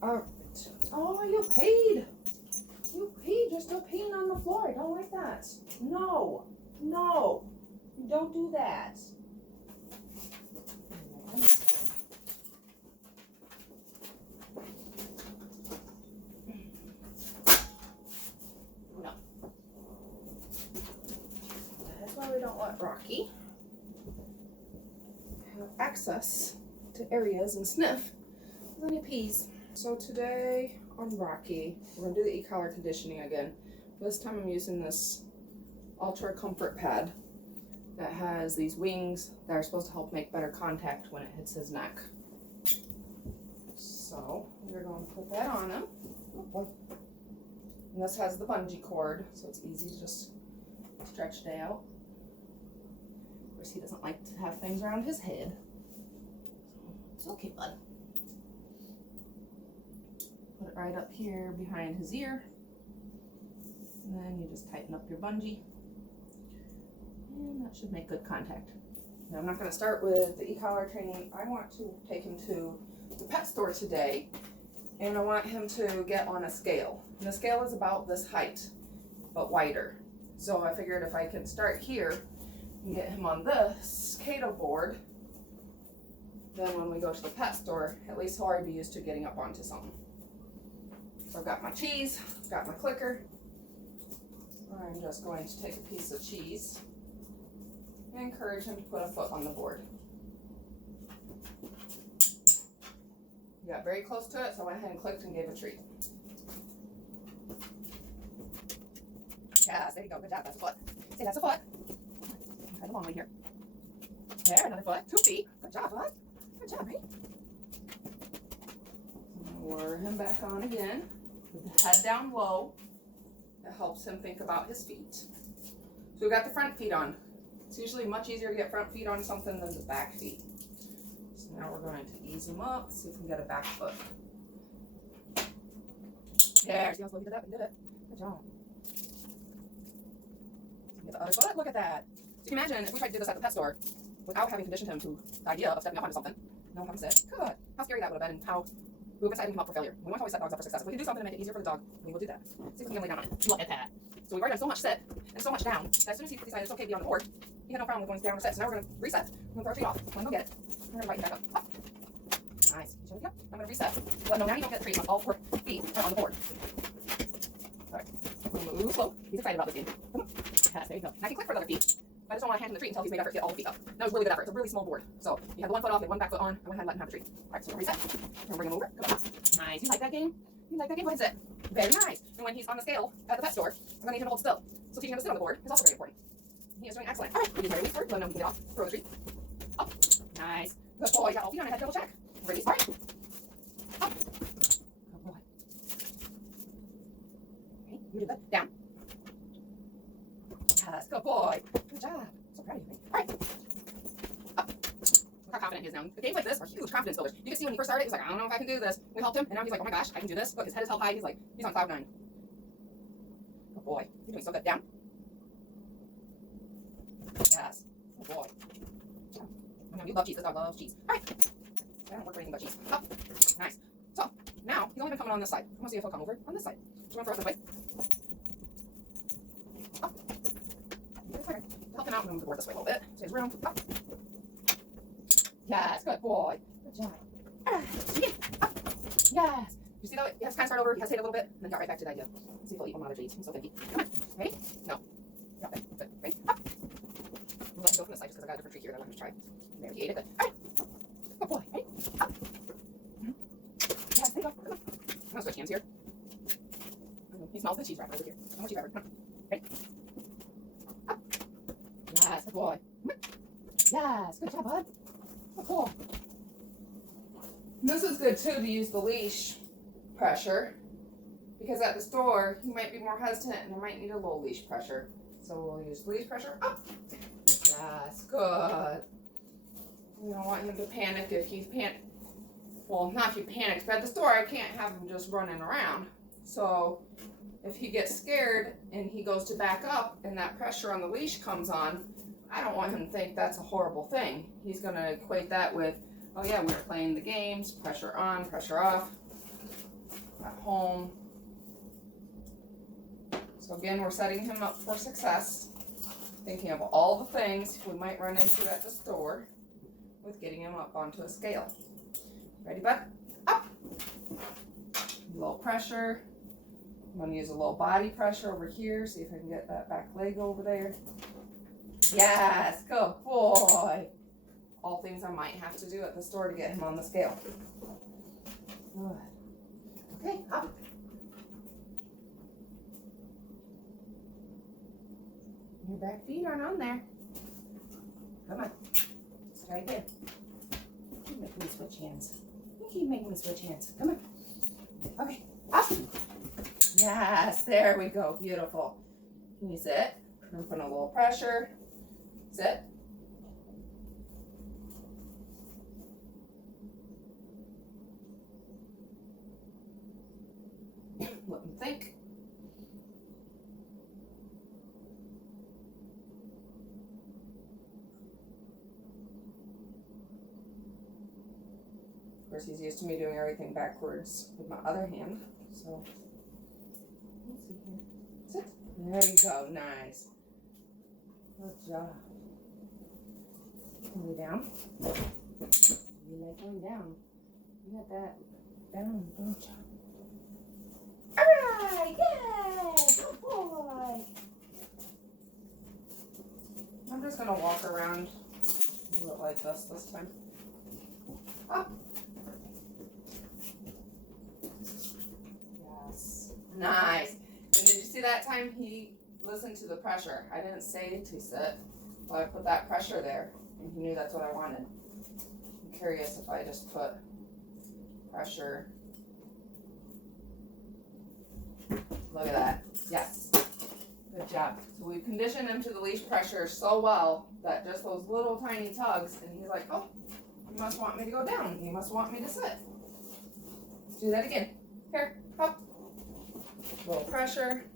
Uh, oh, you paid. You paid. You're still peeing on the floor. I don't like that. No. No. You don't do that. No. That's why we don't let Rocky have access to areas and sniff when he pees. So today on Rocky, we're gonna do the e-collar conditioning again. This time I'm using this Ultra Comfort Pad that has these wings that are supposed to help make better contact when it hits his neck. So we're going to put that on him. Oh boy. And this has the bungee cord, so it's easy to just stretch it out. Of course, he doesn't like to have things around his head. It's okay, bud. Put it right up here behind his ear. And then you just tighten up your bungee. And that should make good contact. Now I'm not going to start with the e-collar training. I want to take him to the pet store today, and I want him to get on a scale. And the scale is about this height, but wider. So I figured if I could start here and get him on this Cato board, then when we go to the pet store, at least he'll already be used to getting up onto something. So I've got my cheese, got my clicker. I'm just going to take a piece of cheese and encourage him to put a foot on the board. He got very close to it, so I went ahead and clicked and gave a treat. Yes, there you go. Good job. That's a foot. See, that's a foot. Right along right here. There, another foot. 2 feet. Good job, bud. Good job, right? Lower him back on again. With the head down low. That helps him think about his feet. So we got the front feet on. It's usually much easier to get front feet on something than the back feet. So now we're going to ease him up, see if we can get a back foot. There, see how slow he did that? He did it. Good job. Get the other foot. Look at that. So you can imagine if we tried to do this at the pet store without having conditioned him to the idea of stepping up onto something. No one comes to sit. Good. How scary that would have been, and how we would have been setting him up for failure. We want to always set dogs up for success. If we can do something to make it easier for the dog, we will do that. See if we can lay down on it. Look at that. So we've already done so much sit and so much down that as soon as he decided it's okay to be on the board, he had no problem with going down to sit. So now we're going to reset. We're going to throw our feet off. We're going to go get it. We're going to right back up. Up. Nice. Shall we go? I'm going to reset. Well, no, now you don't get the treat unless all 4 feet are on the board. All right. We'll move slow. He's excited about this game. Come on. Yes, there you go. Now I can click for the other feet. I just don't want to hand him the treat until he's made effort to get all the feet up. That was really good effort. It's a really small board. So you have the 1 foot off, you have 1 back foot on. I went ahead and let him have the treat. All right, so we're going to reset. We're going to bring him over. Come on. Nice. You like that game? You like that game? What is it? Very nice. And when he's on the scale at the pet store, I'm going to need him to hold still. So teaching him to sit on the board is also very important. He is doing excellent. All right, we do my release word. Let him get it off. Throw the treat. Up. Nice. Good boy. You got all feet on. I had to double check. Release. All right. Up. Good boy. Okay, you did that. Down. Yes. Good boy. Good job. So proud of you. All right. Up. Look how confident he is now. The games like this are huge confidence builders. You can see when he first started, he was like, I don't know if I can do this. We helped him, and now he's like, oh my gosh, I can do this. Look, his head is held high. He's like, he's on cloud 9. Good boy. You're doing so good. Down. Yes. Good boy. I know you love cheese. This dog loves cheese. All right. I don't work for anything but cheese. Up. Nice. So now he's only been coming on this side. I want to see if he'll come over on this side. So we're going to throw it this way. Up. Help him out and move the board this way a little bit. So his room. Up. Yes. Good boy. Good job. Up. Yes. You see that? He has to kind of start over, hesitate a little bit, and then got right back to the idea. See if he'll eat one of the treats. He's so thinky. Come on. Ready? No. Got that. Good. Ready? Up. We'll let him go from this side just because I got a different treat here that I want him to try. There, he ate it. Good. All right. Good boy. Ready? Up. Yes, there you go. Come on. I'm going to switch hands here. He smells the cheese wrapper over here. No more cheese wrapper. Come on. Ready? Up. Yes, good boy. Yes, good job, bud. Good boy. This is good too to use the leash pressure, because at the store you might be more hesitant and you might need a low leash pressure. So we'll use leash pressure up. Yes, good. We don't want him to panic if he's well, not if he panics, but at the store I can't have him just running around. So if he gets scared and he goes to back up and that pressure on the leash comes on, I don't want him to think that's a horrible thing. He's going to equate that with, oh yeah, we were playing the games, pressure on, pressure off. at home. So again, we're setting him up for success, thinking of all the things we might run into at the store with getting him up onto a scale. Ready, bud? Up. A little pressure. I'm going to use a little body pressure over here, see if I can get that back leg over there. Yes, good boy. All things I might have to do at the store to get him on the scale. Good. Okay, up. Your back feet aren't on there. Come on. Let's try again. Keep making me switch hands. You keep making me switch hands. Come on. Okay, up. Yes, there we go. Beautiful. Can you sit? I'm putting a little pressure. Sit. Let me think. Of course, he's used to me doing everything backwards with my other hand. So, let's see here. Sit. There you go. Nice. Good job. Lay down. You like going down. You got that down, don't you? Alright, yay! Good boy! I'm just gonna walk around, do it like this time. Up. Yes. Nice. And did you see that time he listened to the pressure? I didn't say to sit, but I put that pressure there, and he knew that's what I wanted. I'm curious if I just put pressure. Look at that. Yes. Good job. So we've conditioned him to the leash pressure so well that just those little tiny tugs, and he's like, oh, you must want me to go down. You must want me to sit. Let's do that again. Here, up. Little pressure.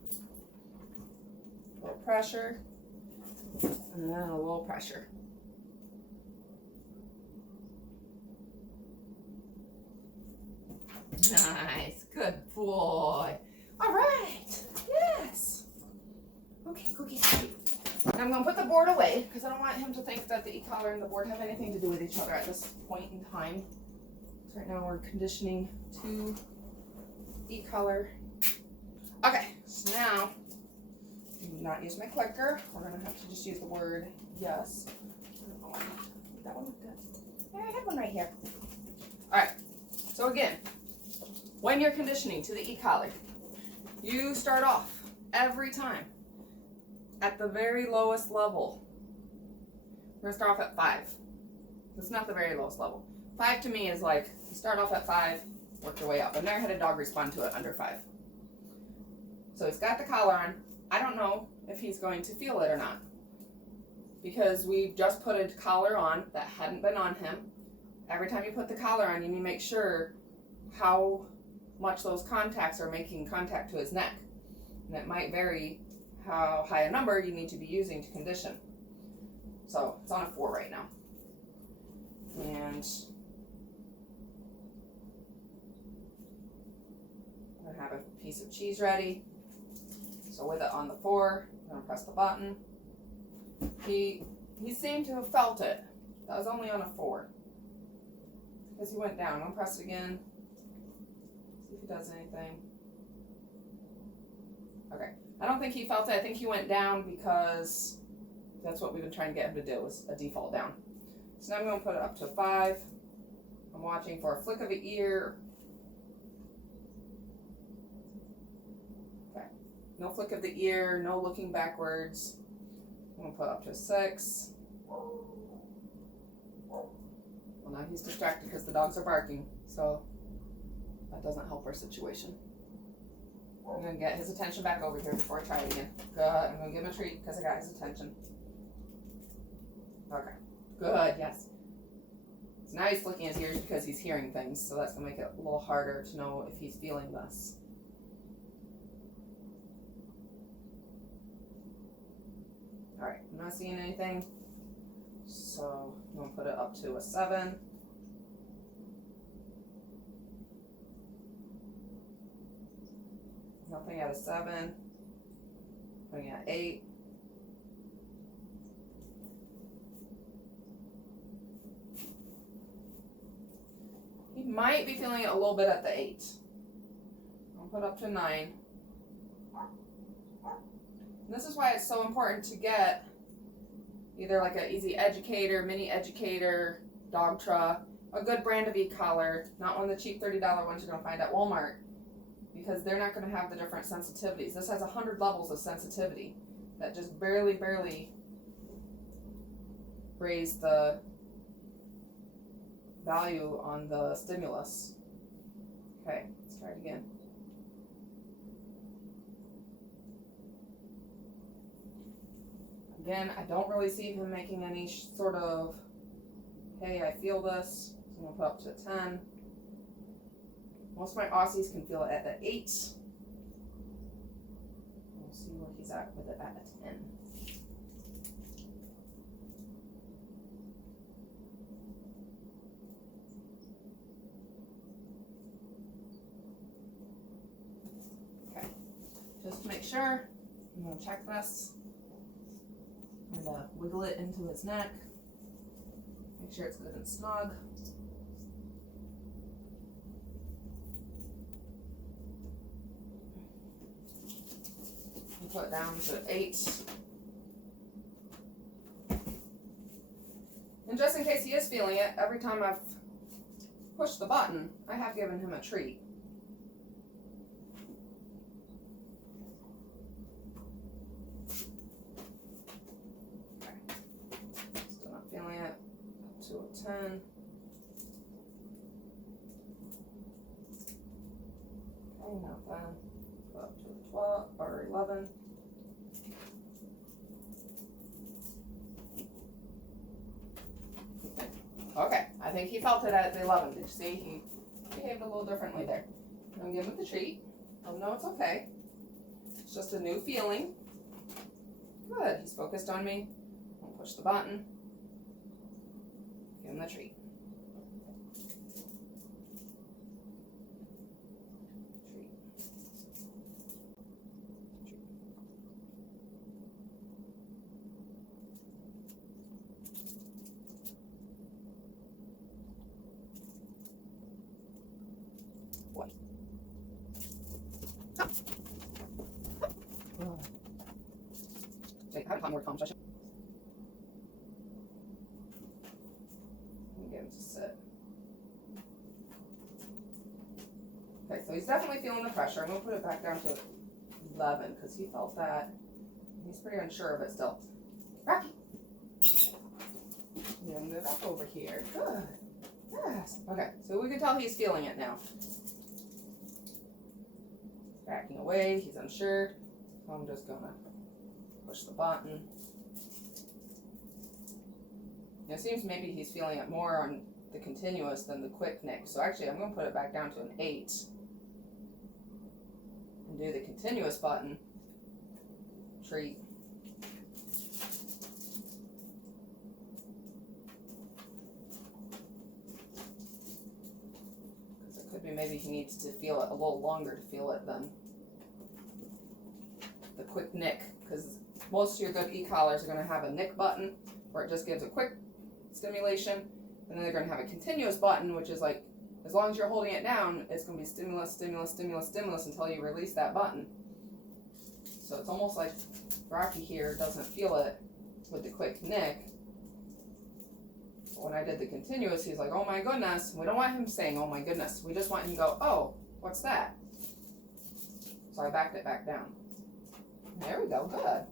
Little pressure. And then a little pressure. Nice. Good boy. All right. Yes. Okay, cookies. Now I'm going to put the board away because I don't want him to think that the e-collar and the board have anything to do with each other at this point in time. So right now we're conditioning to e-collar. Okay, so now do not use my clicker. We're going to have to just use the word yes. Oh, that one looked good. I had one right here. All right. So again, when you're conditioning to the e-collar, you start off every time at the very lowest level. We're going to start off at 5. It's not the very lowest level. 5 to me is like, you start off at 5, work your way up. I've never had a dog respond to it under 5. So he's got the collar on. I don't know if he's going to feel it or not, because we just put a collar on that hadn't been on him. Every time you put the collar on, you need to make sure how much those contacts are making contact to his neck. And it might vary how high a number you need to be using to condition. So it's on a 4 right now. And I'm gonna have a piece of cheese ready. So with it on the 4, I'm gonna press the button. He seemed to have felt it. That was only on a 4. Because he went down. I'm gonna press it again. See if he does anything. Okay. I don't think he felt it. I think he went down because that's what we've been trying to get him to do, is a default down. So now I'm going to put it up to 5. I'm watching for a flick of an ear. Okay. No flick of the ear, no looking backwards. I'm going to put up to 6. Well, now he's distracted because the dogs are barking, so that doesn't help our situation. I'm going to get his attention back over here before I try it again. Good. I'm going to give him a treat because I got his attention. Okay. Good. Yes. So now he's flicking his ears because he's hearing things, so that's going to make it a little harder to know if he's feeling this. Alright. I'm not seeing anything, so I'm going to put it up to a 7. Nothing at a 7. Putting at 8. He might be feeling it a little bit at the 8. I'll put up to 9. And this is why it's so important to get either like an Easy Educator, Mini Educator, Dogtra, a good brand of e-collar, not one of the cheap $30 ones you're going to find at Walmart, because they're not going to have the different sensitivities. This has 100 levels of sensitivity that just barely raise the value on the stimulus. Okay, let's try it again. Again, I don't really see him making any sort of, hey, I feel this. So I'm going to put up to 10. Most of my Aussies can feel it at the 8. We'll see where he's at with it at a 10. Okay, just to make sure, I'm going to check this. I'm going to wiggle it into his neck. Make sure it's good and snug. And put it down to 8. And just in case he is feeling it, every time I've pushed the button, I have given him a treat. Still not feeling it. Up to a 10. Okay, now then, go up to a 12 or 11. Okay, I think he felt it at the 11. Did you see? He behaved a little differently there. I'm going to give him the treat. Oh, no, it's okay. It's just a new feeling. Good. He's focused on me. I'll push the button. Give him the treat. Wait, how more calm session? Get him to sit. Okay, so he's definitely feeling the pressure. I'm going to put it back down to 11 because he felt that. He's pretty unsure of it still. Rocky! I'm going to move up over here. Good. Yes. Okay, so we can tell he's feeling it now. Backing away, he's unsure. So I'm just going to push the button. It seems maybe he's feeling it more on the continuous than the quick nick. So actually I'm going to put it back down to an 8. And do the continuous button. Treat. Because it could be maybe he needs to feel it a little longer to feel it than the quick nick. Because most of your good e-collars are going to have a nick button where it just gives a quick stimulation, and then they're going to have a continuous button, which is like, as long as you're holding it down, it's going to be stimulus, stimulus, stimulus, stimulus until you release that button. So it's almost like Rocky here doesn't feel it with the quick nick. But when I did the continuous, he's like, oh my goodness. We don't want him saying, oh my goodness. We just want him to go, oh, what's that? So I backed it back down. There we go, good.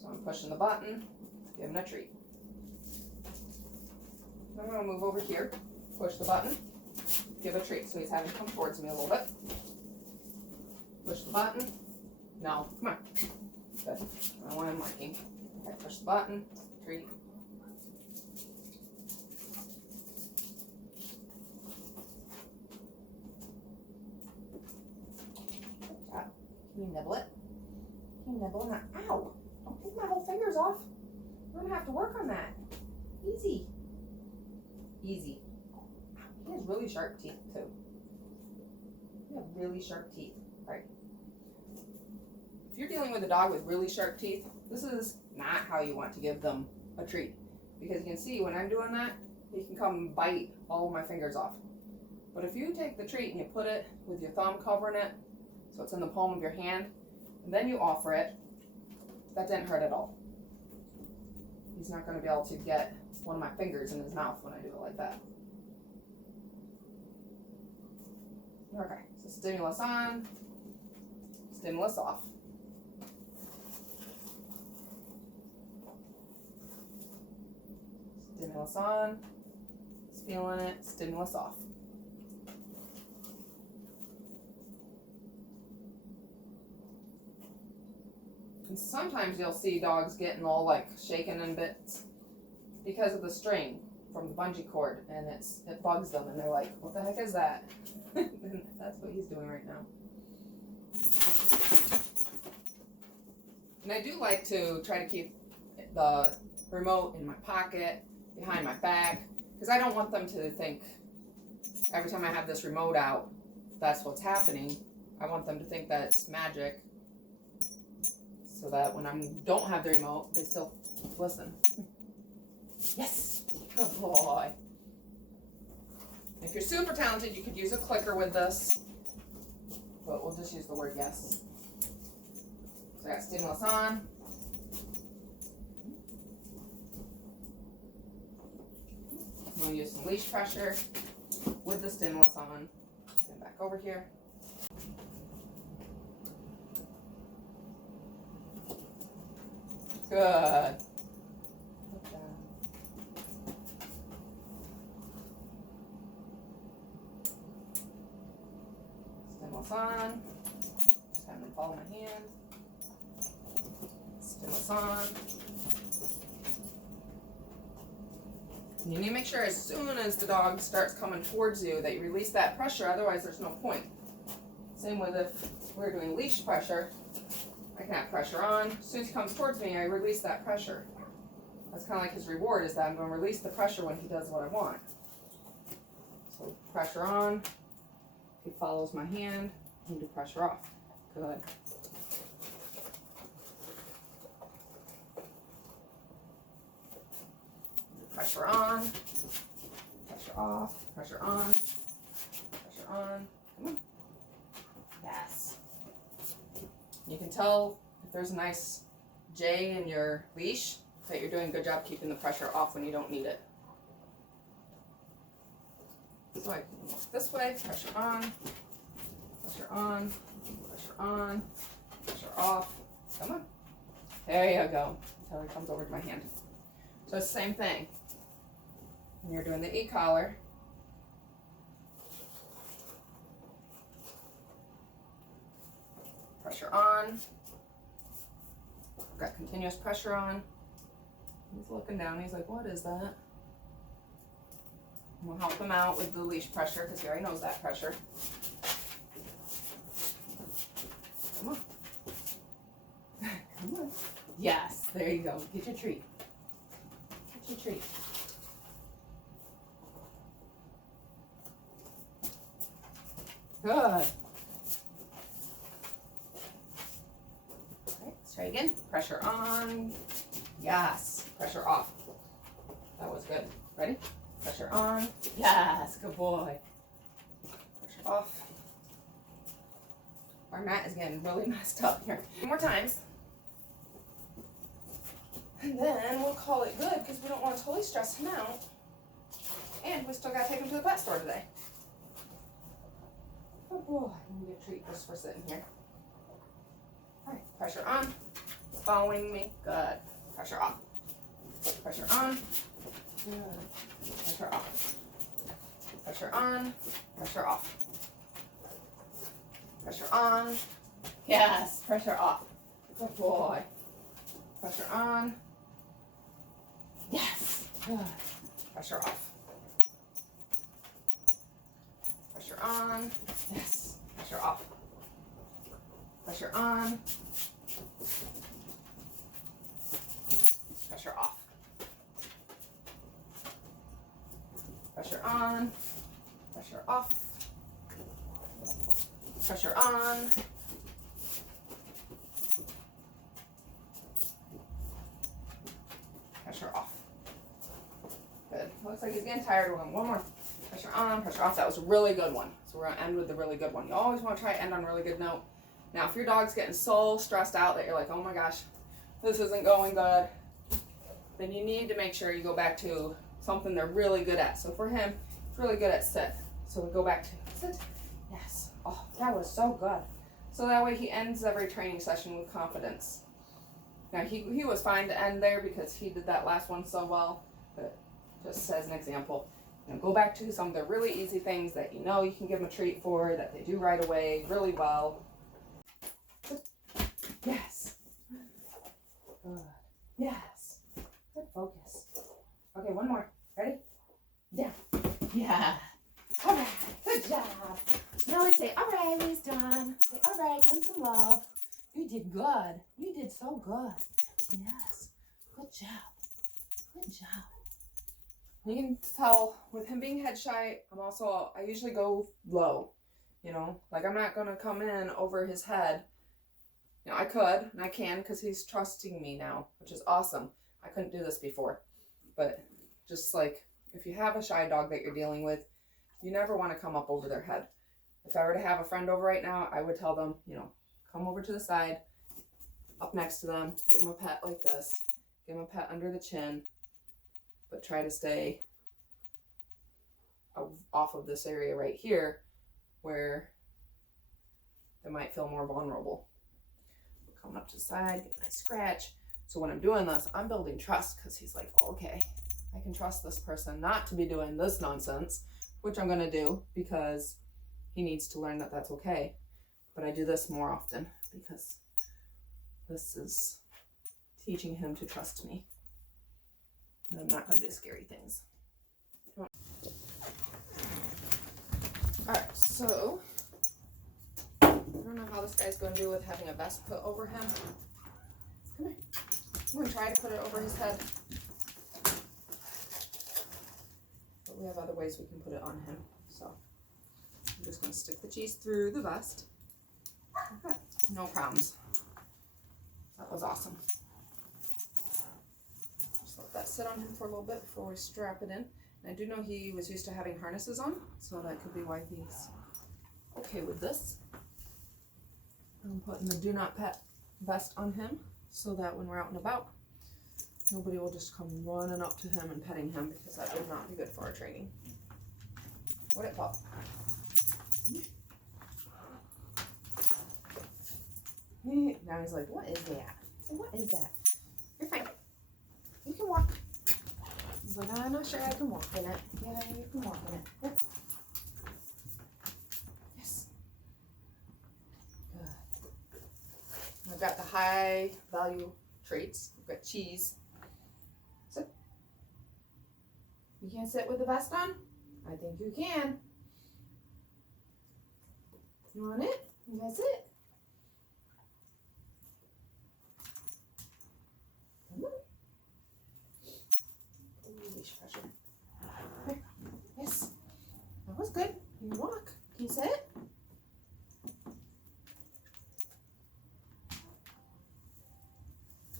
So I'm pushing the button, give him a treat. I'm going to move over here, push the button, give a treat. So he's having to come towards me a little bit. Push the button. No, come on. Good. I don't want him liking. Okay, push the button, treat. Can you nibble it? Can you nibble that? Ow! Don't take my whole fingers off. We're gonna have to work on that. Easy. Easy. He has really sharp teeth too. You have really sharp teeth. Right. If you're dealing with a dog with really sharp teeth, this is not how you want to give them a treat. Because you can see when I'm doing that, he can come and bite all of my fingers off. But if you take the treat and you put it with your thumb covering it, so it's in the palm of your hand, and then you offer it, that didn't hurt at all. He's not going to be able to get one of my fingers in his mouth when I do it like that. Okay, so stimulus on, stimulus off. Stimulus on, he's feeling it, stimulus off. And sometimes you'll see dogs getting all like shaken in bits because of the string from the bungee cord, and it bugs them, and they're like, what the heck is that? And that's what he's doing right now. And I do like to try to keep the remote in my pocket, behind my back, because I don't want them to think every time I have this remote out, that's what's happening. I want them to think that it's magic, so that when I don't have the remote, they still listen. Yes, good boy. If you're super talented, you could use a clicker with this, but we'll just use the word yes. So I got stimulus on. I'm going to use some leash pressure with the stimulus on. Get back over here. Good. Stimulus on. Just have them follow my hand. Stimulus on. And you need to make sure as soon as the dog starts coming towards you that you release that pressure, otherwise there's no point. Same with if we're doing leash pressure. I can have pressure on. As soon as he comes towards me, I release that pressure. That's kind of like his reward, is that I'm going to release the pressure when he does what I want. So pressure on. He follows my hand. And do pressure off. Good. Pressure on. Pressure off. Pressure on. Pressure on. Come on. Yes. You can tell if there's a nice J in your leash that you're doing a good job keeping the pressure off when you don't need it. So I can walk this way, pressure on, pressure on, pressure on, pressure off. Come on. There you go. Until he comes over to my hand. So it's the same thing. When you're doing the e-collar, pressure on. Got continuous pressure on. He's looking down. He's like, what is that? We'll help him out with the leash pressure because he already knows that pressure. Come on. Come on. Yes, there you go. Get your treat. Get your treat. Good. All right, let's try again. Pressure on. Yes. Pressure off. That was good. Ready? Pressure on. Yes. Good boy. Pressure off. Our mat is getting really messed up here. 2 more times. And then we'll call it good because we don't want to totally stress him out. And we still got to take him to the pet store today. Good boy. I'm going to get a treat just for sitting here. All right. Pressure on. Following me. Good. Pressure off. Pressure on. Good. Pressure off. Pressure on. Pressure off. Pressure on. Yes. Pressure off. Good boy. Pressure on. Yes. Good. Pressure off. Pressure on. Yes. Pressure off. Pressure on. Pressure off. on, pressure off, pressure on. Pressure off. Good. Looks like he's getting tired. We're going one more. Pressure on, pressure off. That was a really good one. So we're going to end with the really good one. You always want to try to end on a really good note. Now, if your dog's getting so stressed out that you're like, oh my gosh, this isn't going good, then you need to make sure you go back to something they're really good at. So for him, he's really good at sit. So we go back to sit. Yes. Oh, that was so good. So that way he ends every training session with confidence. Now, he was fine to end there because he did that last one so well, but just as an example, go back to some of the really easy things that you know you can give them a treat for, that they do right away, really well. Yes. Good. Yes. Good focus. Okay, one more. Ready? Yeah. Yeah. All right. Good job. Now we say, all right, he's done. Say, all right, give him some love. You did good. You did so good. Yes. Good job. Good job. You can tell with him being head shy, I usually go low. You know, like I'm not going to come in over his head. You know, I could and I can because he's trusting me now, which is awesome. I couldn't do this before. But just like if you have a shy dog that you're dealing with, you never want to come up over their head. If I were to have a friend over right now, I would tell them, you know, come over to the side, up next to them, give them a pet like this, give them a pet under the chin, but try to stay off of this area right here where they might feel more vulnerable. Coming up to the side, get a nice scratch. So when I'm doing this, I'm building trust because he's like, oh, okay, I can trust this person not to be doing this nonsense, which I'm going to do because he needs to learn that that's okay. But I do this more often because this is teaching him to trust me. And I'm not going to do scary things. Alright, so I don't know how this guy's going to do with having a vest put over him. Come here. I'm going to try to put it over his head. But we have other ways we can put it on him. So I'm just going to stick the cheese through the vest. Okay. No problems. That was awesome. Just let that sit on him for a little bit before we strap it in. And I do know he was used to having harnesses on, so that could be why he's okay with this. I'm putting the Do Not Pet vest on him so that when we're out and about, nobody will just come running up to him and petting him because that would not be good for our training. What it pop? Now he's like, what is that? I said, what is that? You're fine. You can walk. He's like, I'm not sure I can walk in it. Yeah, you can walk in it. Yep. Yes. Good. I've got the high value traits. I've got cheese. Sit. You can't sit with the vest on? I think you can. You want it? You guys sit. Pressure. Okay. Yes. That was good. You can walk. Can you sit?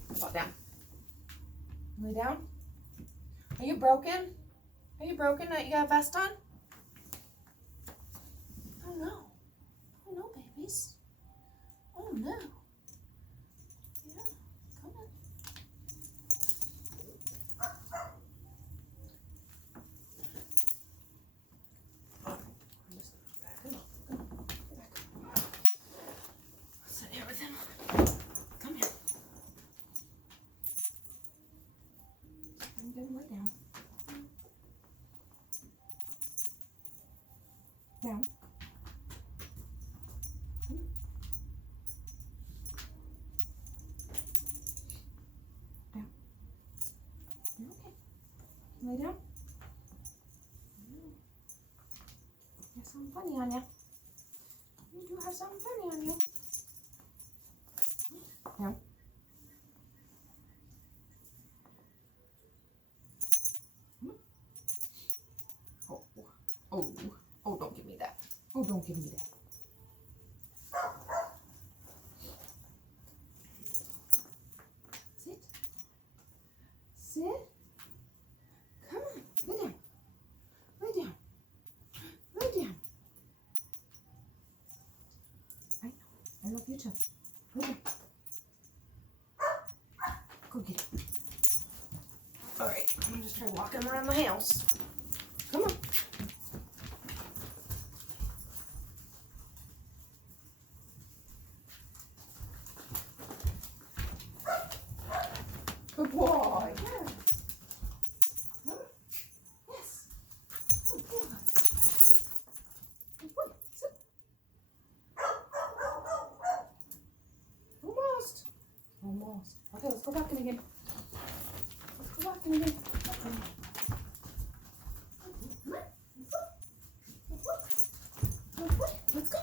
How about down? Lay down. Are you broken? Are you broken that you got a vest on? Oh no. Oh no, babies. Oh no. Yeah. Come on. Lay down. Down. Down. You're okay. Lay down. There's something funny on you. You do have something funny on you. Down. Oh. don't give me that. Sit. Sit. Come on. Lay down. Lay down. Lay down. I love you too. Lay down. Go get it. All right, I'm gonna just try walking around the house. Come on. Good boy. Yeah. Come on. Yes. Good boy. Good boy. Sit. Almost. Almost. Okay, let's go walking again. Let's go walking again. Come on. Let's go.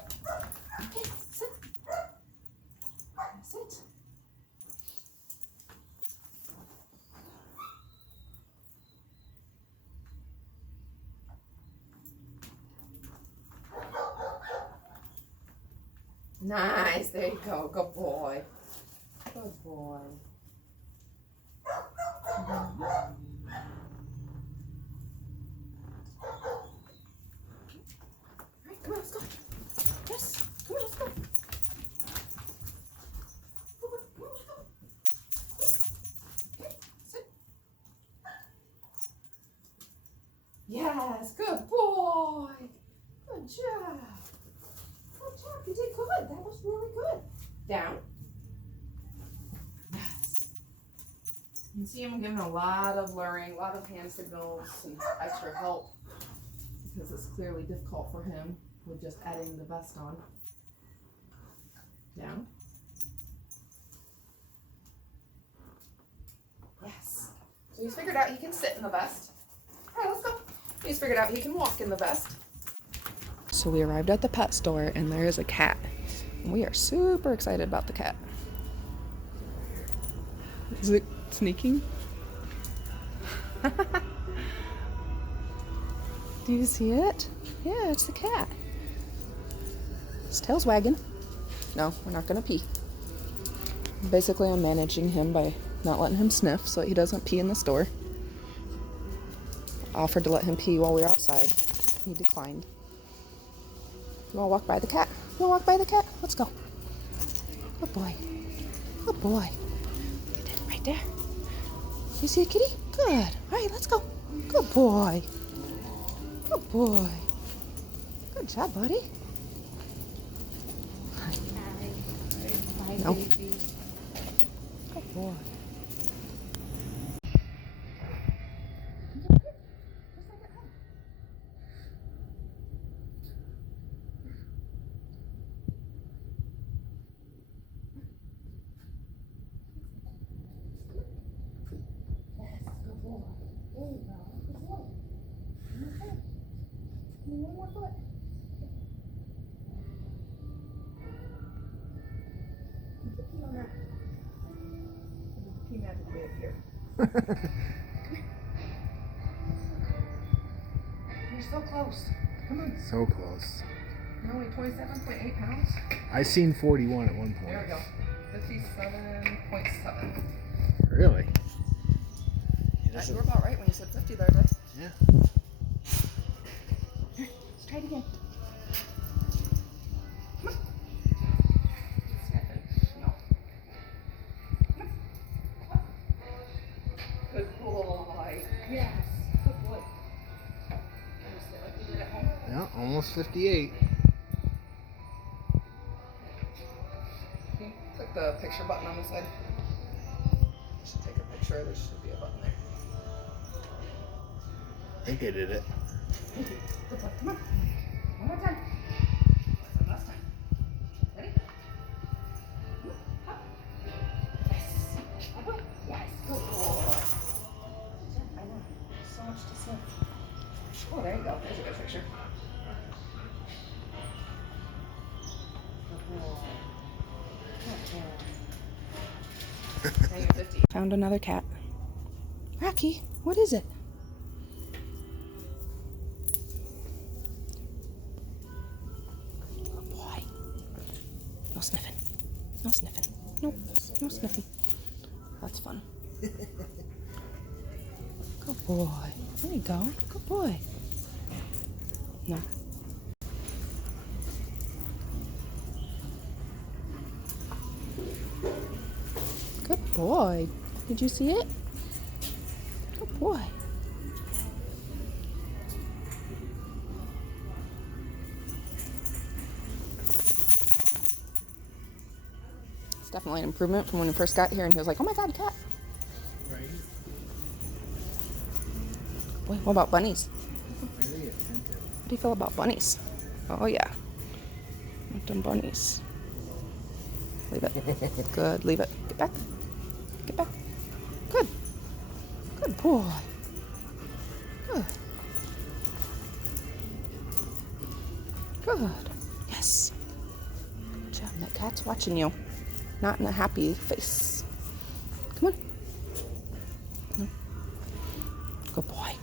Okay, sit. Sit. Nice. There you go. Good boy. Good boy. Alright, come on, let's go. Yes, come on, let's go. Come on, let's go. Okay, sit. Yes, good boy. Good job. Good job. You did good. That was really good. Down. Yes. You can see him giving a lot of luring, a lot of hand signals and extra help because it's clearly difficult for him with just adding the vest on. Down. Yes. So he's figured out he can sit in the vest. All right, let's go. He's figured out he can walk in the vest. So we arrived at the pet store and there is a cat. And we are super excited about the cat. Is it sneaking? Do you see it? Yeah, it's the cat. His tail's wagging. No, we're not gonna pee. Basically, I'm managing him by not letting him sniff so that he doesn't pee in the store. I offered to let him pee while we were outside. He declined. You wanna walk by the cat? You wanna walk by the cat? Let's go. Good boy. Good boy. Right there. You see a kitty? Good. All right, let's go. Good boy. Good boy. Good job, buddy. No. Good boy. One more foot. Keep on that. Pee magic way up here. You're so close. Come on. So close. You're only 27.8 pounds. I seen 41 at one point. There we go. 57.7. Really? You were about right when you said 50 there, Dad. Yeah. Let's try it again. Come on. No. Good boy. Yes. Good boy. Like you did at home. Yeah, almost 58. Click the picture button on the side. You should take a picture. There should be a button there. I think I did it. Good boy. Come on. One more time. Last time. Ready? Up. Yes. Up. Yes. Good boy. I know. So much to see. Oh, there you go. There's a good picture. Good boy. Now you're 50. Found another cat. Rocky, what is it? Sniffing. That's fun. Good boy. There you go. Good boy. No. Good boy. Did you see it? Good boy. It's definitely an improvement from when we first got here and he was like, oh my god, a cat. Right. Wait, what about bunnies? Very attentive. What do you feel about bunnies? Oh yeah. I've done bunnies. Leave it. Good. Leave it. Get back. Get back. Good. Good boy. Good. Good. Yes. Good job. That cat's watching you. Not in a happy face. Come on. Come on. Good boy.